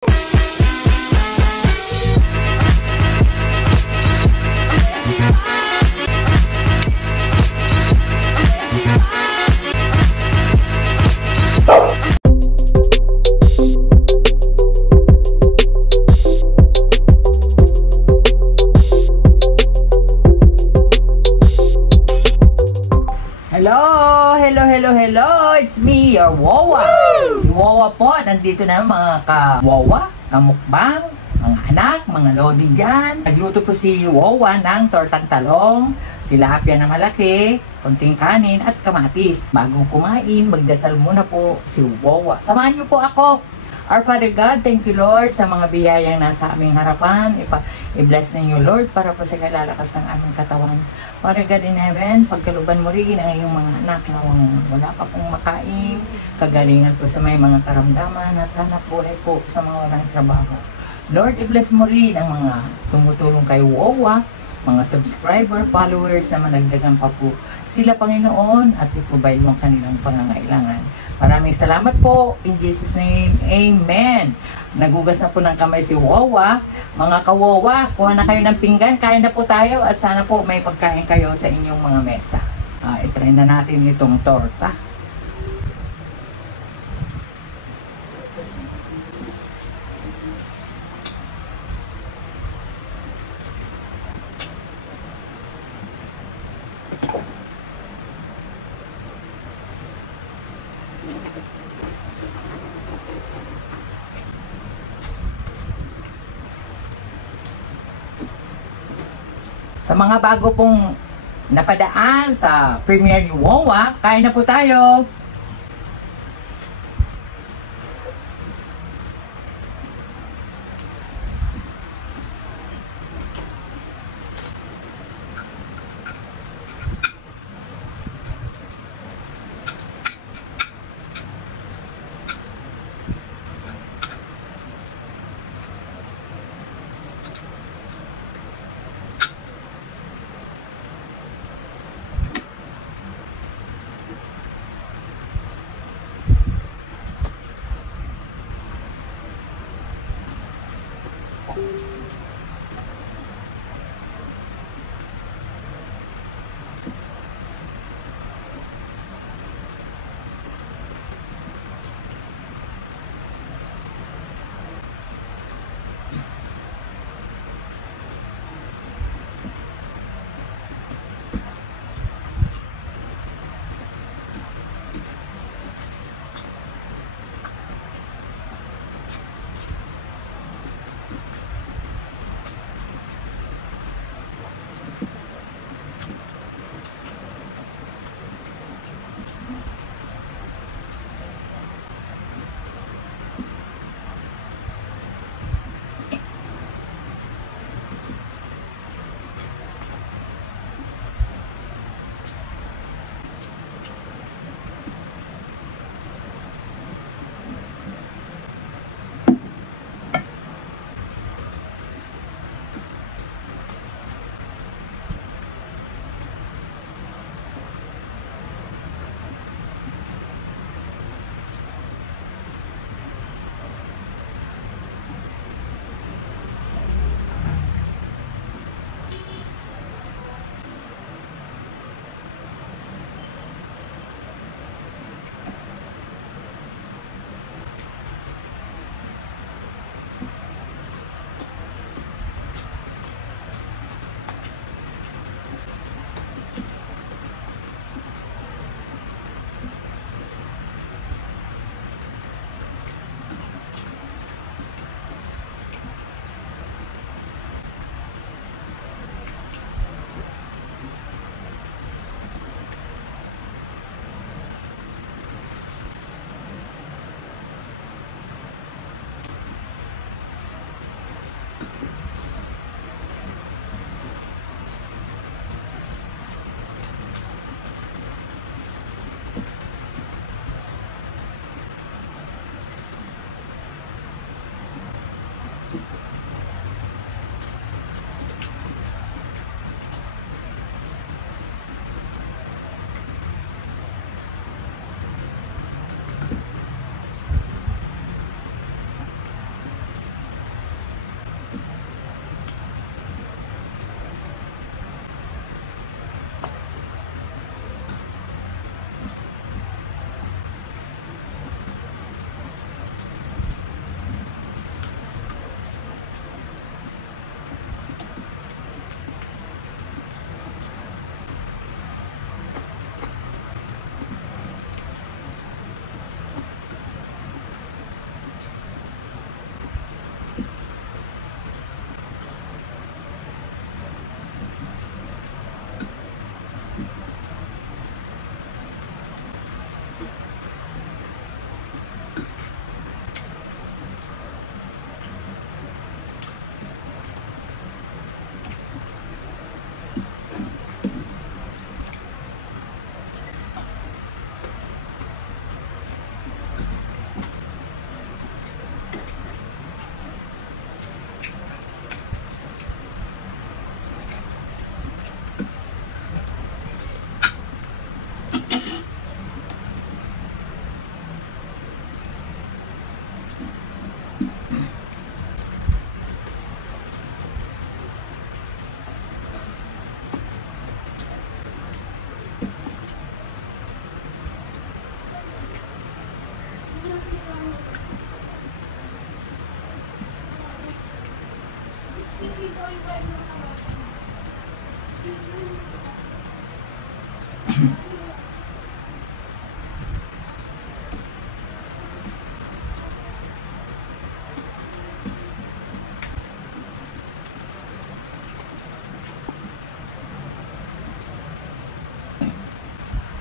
Hello! It's me, your Wawa. Si Wawa po, nandito na mga ka-Wawa, kamukbang, mga anak, mga lodi dyan. Nagluto po si Wawa ng tortang talong, tilapia na malaki, konting kanin at kamatis. Bago kumain, magdasal muna po si Wawa. Samahan niyo po ako. Our Father God, thank you Lord sa mga biyayang nasa aming harapan. I-bless ninyo Lord para po sa kalalakas ng aming katawan. Father God in heaven, pagkaluban mo rin ang iyong mga anak na wala pa pong makain. Kagalingan po sa may mga karamdaman at hanap buhay po sa mga walang trabaho. Lord, i-bless mo rin ang mga tumutulong kay Wawa, mga subscriber, followers na managdagan pa po sila Panginoon at i-provide mo kanilang pangangailangan. Maraming salamat po. In Jesus' name, Amen. Nagugas na po ng kamay si Wawa. Mga ka-Wawa, kuha na kayo ng pinggan. Kain na po tayo at sana po may pagkain kayo sa inyong mga mesa. I-try na natin itong torta. Sa mga bago pong napadaan sa premiere ni Wawa, kain na po tayo.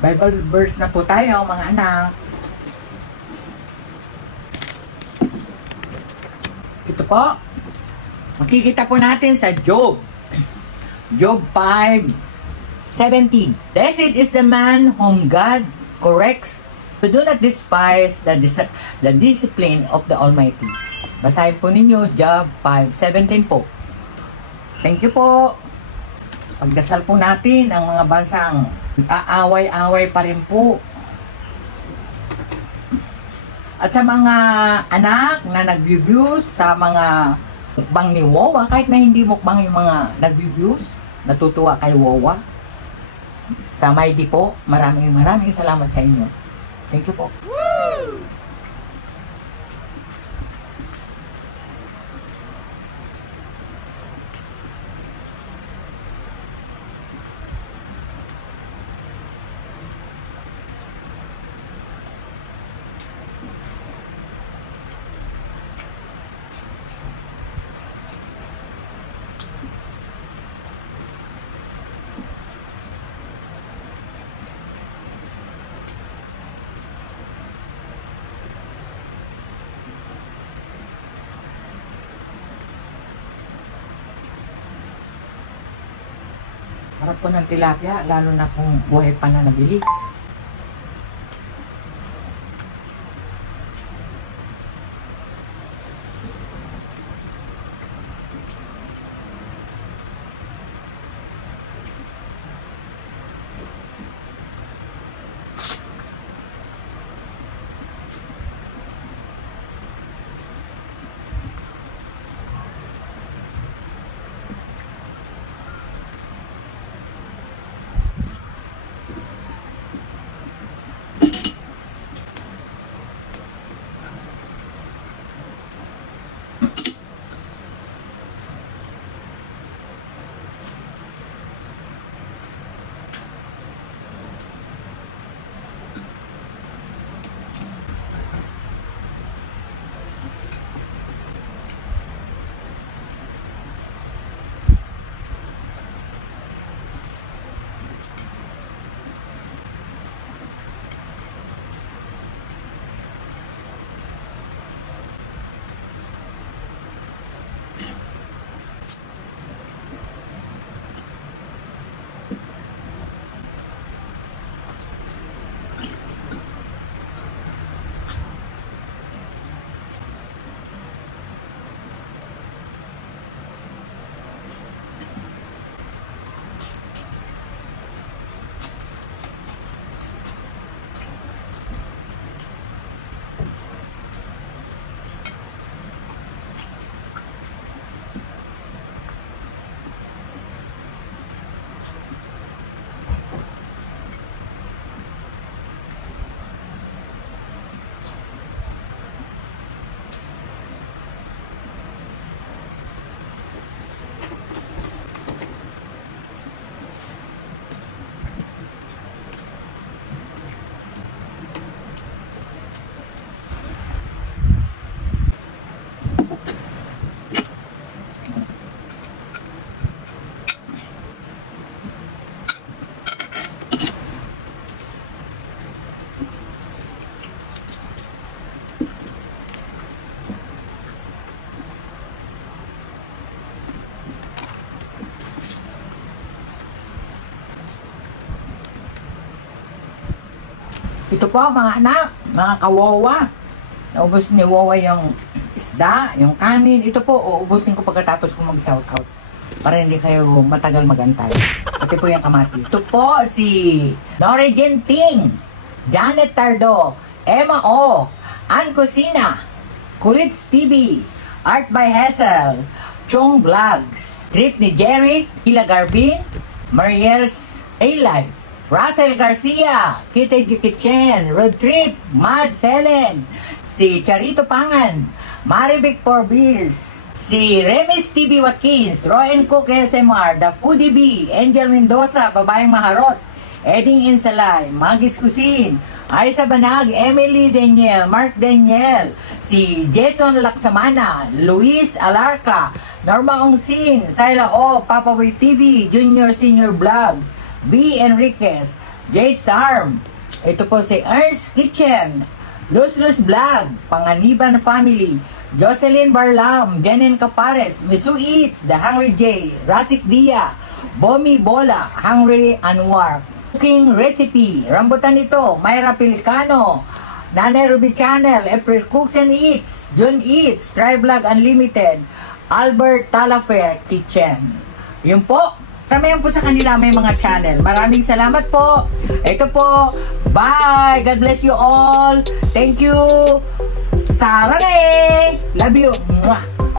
Bible verse na po tayo, mga anak. Ito po. Makikita po natin sa Job. Job 5:17. Blessed is the man whom God corrects, to do not despise the discipline of the Almighty. Basahin po ninyo Job 5:17 po. Thank you po. Pagdasal po natin ang mga bansang aaway-away pa rin po. At sa mga anak na nag-views sa mga mukbang ni Wawa, kahit na hindi mukbang yung mga nag-views, natutuwa kay Wawa. Sa Mighty po, maraming salamat sa inyo. Thank you po. Woo! Sarap po ng tilapia, lalo na kung buhay pa na nabili. Ito po mga anak, mga kawawa. Naubos ni Wawa yung isda, yung kanin. Ito po, uubusin ko pagkatapos ko mag-shout out. Para hindi kayo matagal magantay. Ito po yung kamati. Ito po si Nori Genting, Janet Tardo, Emma O, Ann Cosina, Kulits TV, Art by Hazel, Chong Vlogs, Trip ni Jerry, Hila Garbin, Mariel's A-Life, Russell Garcia, Kitty G. Kitchen, Road Trip, Mads Helen, si Charito Pangan, Marivic Porbiz, si Remis TV Watkins, Roy Cook SMR, The Foodie Bee, Angel Mendoza, Babayang Maharot, Eding Insalay, Magis Cuisine, Aisa Banag, Emily Daniel, Mark Daniel, si Jason Laksamana, Luis Alarca, Norma Ongsin, Syla O, Papa Boy TV, Junior Senior Vlog, V. Enriquez, Jay Sarm, ito po si Ernst Kitchen, Luz Vlog, Panganiban Family, Jocelyn Barlam, Jenen Capares, Misu Eats, The Hungry J, Rasik Dia, Bomi Bola, Hungry Anwar, Cooking Recipe, Rambutan ito, Mayra Pelicano, Nanay Ruby Channel, April Cooks and Eats, John Eats, Try Vlog Unlimited, Albert Talafer Kitchen. Yun po. Samayan po sa kanila, may mga channel. Maraming salamat po. Ito po. Bye. God bless you all. Thank you. Sarare. Love you. Mwah.